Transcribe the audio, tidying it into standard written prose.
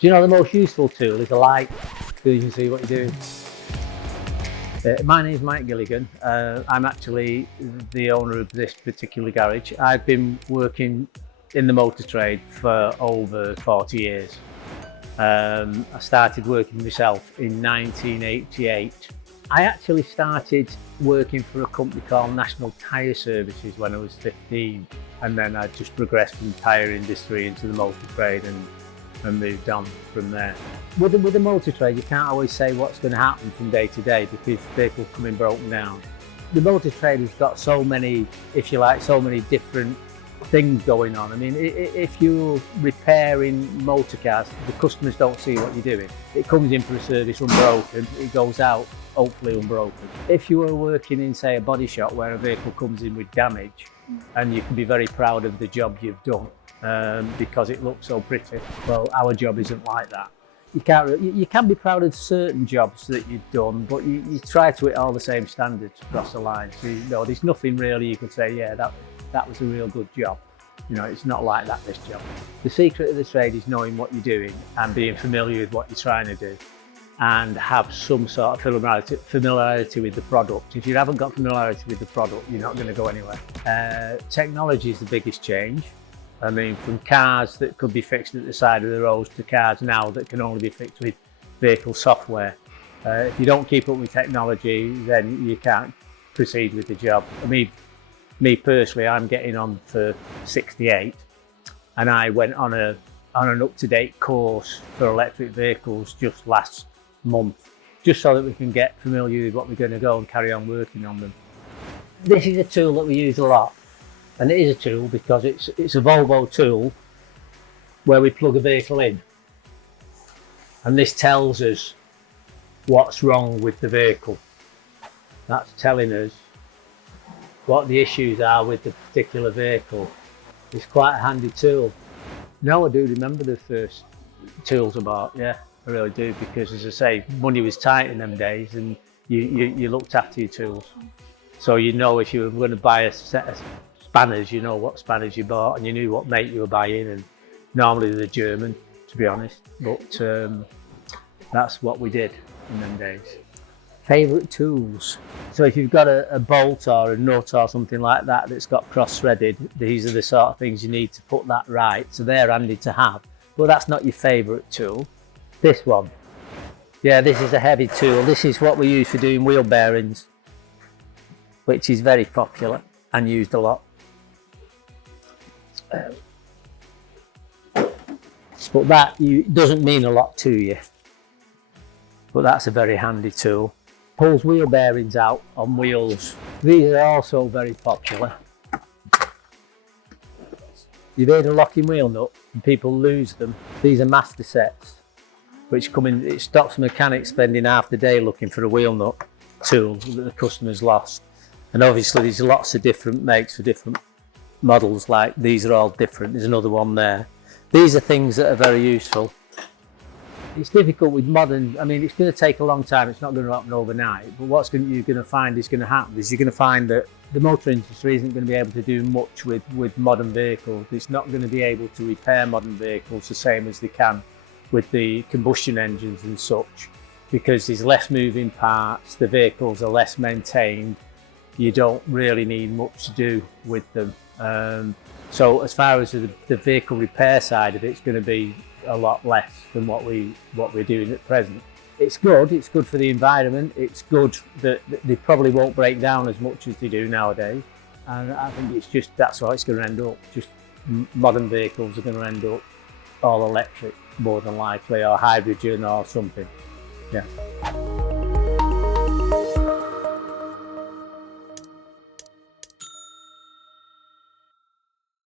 Do you know the most useful tool is a light, so you can see what you're doing. My name is Mike Gilligan. I'm actually the owner of this particular garage. I've been working in the motor trade for over 40 years. I started working myself in 1988. I actually started working for a company called National Tyre Services when I was 15, and then I just progressed from the tyre industry into the motor trade and moved on from there. With the motor trade, you can't always say what's going to happen from day to day because vehicles come in broken down. The motor trade has got so many, if you like, so many different things going on. I mean, if you're repairing motor cars, the customers don't see what you're doing. It comes in for a service unbroken, it goes out hopefully unbroken. If you were working in, say, a body shop where a vehicle comes in with damage, and you can be very proud of the job you've done because it looks so pretty. Well, our job isn't like that. You can be proud of certain jobs that you've done, but you try to hit all the same standards across the line. So there's nothing really you could say, yeah, that was a real good job. It's not like that, this job. The secret of the trade is knowing what you're doing and being familiar with what you're trying to do and have some sort of familiarity with the product. If you haven't got familiarity with the product, you're not going to go anywhere. Technology is the biggest change. I mean, from cars that could be fixed at the side of the roads to cars now that can only be fixed with vehicle software. If you don't keep up with technology, then you can't proceed with the job. I mean, me personally, I'm getting on for 68, and I went on an up-to-date course for electric vehicles just last month, just so that we can get familiar with what we're going to go and carry on working on them. This is a tool that we use a lot. And it is a tool because it's a Volvo tool where we plug a vehicle in. And this tells us what's wrong with the vehicle. That's telling us what the issues are with the particular vehicle. It's quite a handy tool. No, I do remember the first tools I bought, yeah, I really do, because as I say, money was tight in them days and you looked after your tools. So if you were going to buy a set of spanners, you know what spanners you bought and you knew what make you were buying, and normally they're German, to be honest, but that's what we did in them days. Favourite tools? So if you've got a bolt or a nut or something like that that's got cross-threaded, these are the sort of things you need to put that right, so they're handy to have. But that's not your favourite tool. This one, yeah, this is a heavy tool. This is what we use for doing wheel bearings, which is very popular and used a lot. But that doesn't mean a lot to you, but that's a very handy tool. Pulls wheel bearings out on wheels. These are also very popular. You've heard of locking wheel nut and people lose them. These are master sets which come in. It stops mechanics spending half the day looking for a wheel nut tool that the customer's lost. And obviously there's lots of different makes for different models, like these are all different. There's another one there. These are things that are very useful. It's difficult with modern, I mean, it's going to take a long time. It's not going to happen overnight, but you're going to find is going to happen is you're going to find that the motor industry isn't going to be able to do much with modern vehicles. It's not going to be able to repair modern vehicles the same as they can with the combustion engines and such, because there's less moving parts, the vehicles are less maintained, you don't really need much to do with them. So as far as the vehicle repair side of it, it's going to be a lot less than what we're doing at present. It's good for the environment, it's good that they probably won't break down as much as they do nowadays, and I think that's how it's going to end up. Just modern vehicles are going to end up all electric more than likely, or hydrogen or something, yeah.